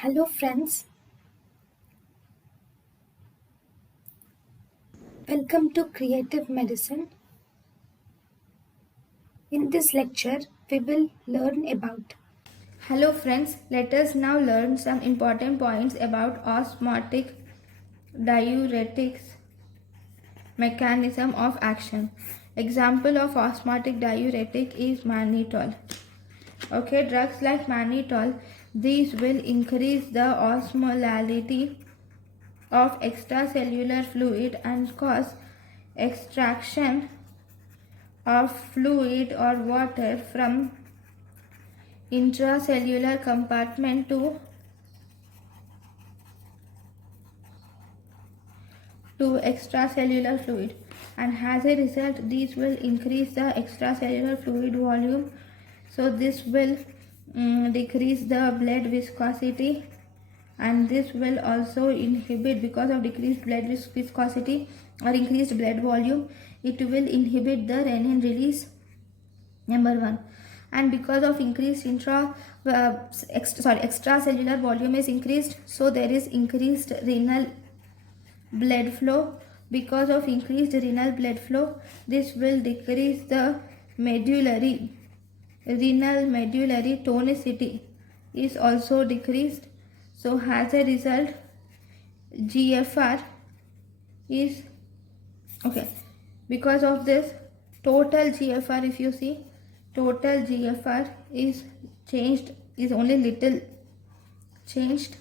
Hello friends, welcome to Creative Medicine. In this lecture, we will learn about. Hello friends, let us now learn some important points about osmotic diuretics mechanism of action. Example of osmotic diuretic is mannitol. Okay, drugs like mannitol, these will increase the osmolality of extracellular fluid and cause extraction of fluid or water from intracellular compartment to extracellular fluid, and as a result these will increase the extracellular fluid volume, so this will decrease the blood viscosity, and this will also inhibit, because of decreased blood viscosity or increased blood volume, it will inhibit the renin release, number 1. And because of increased extracellular volume is increased, so there is increased renal blood flow. Because of increased renal blood flow, this will decrease the renal medullary tonicity is also decreased. So as a result, GFR is okay. Because of this, total GFR, if you see, total GFR is changed, is only little changed.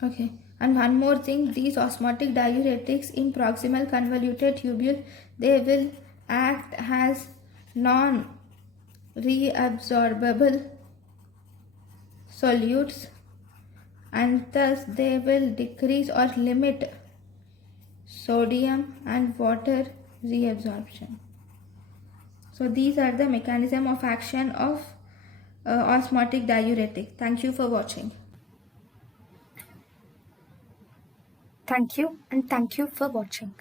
Okay, and one more thing, these osmotic diuretics in proximal convoluted tubule, they will act as non-reabsorbable solutes, and thus they will decrease or limit sodium and water reabsorption. So these are the mechanism of action of osmotic diuretic. Thank you for watching. Thank you and thank you for watching.